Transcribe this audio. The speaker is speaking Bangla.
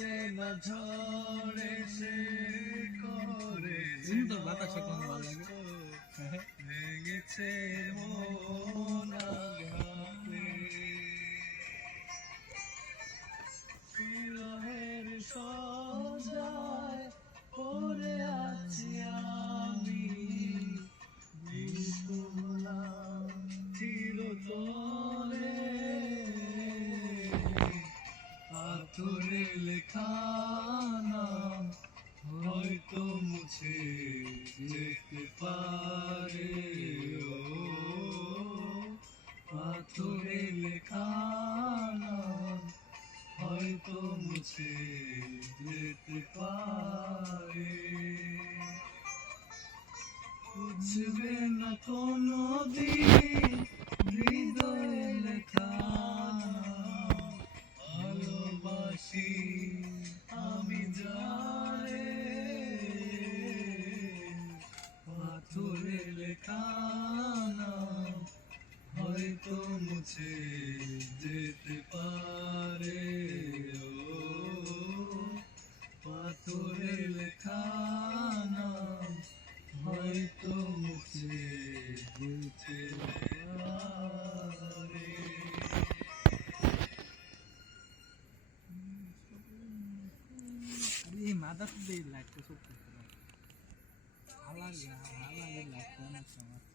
আসে না ঝড়ে সে করে সুন্দর বাতাসে কোন ভালো লাগে ভেঙেছে মন আঘাতে বিরহের সজায় পড়ে আছি আমি বিষ্ণুলাম চিরতরে পাথরে লেখা নাম হয়তো মুছে যেতে পারে ও পাথরে লেখা নাম হয়তো মুছে যেতে পারে বুঝবে না কোনো দিন হৃদয়ে লেখা ভালোবাসি আমি যারে পাথরে লেখা নাম হয়তো মুছে যেতে পারে ও পাথরে লেখা নাম হয়তো মুছে যেতে পারে এই মাথা দিয়ে লাগতো সব করতে পারে হালা লাগতো অনেক সময়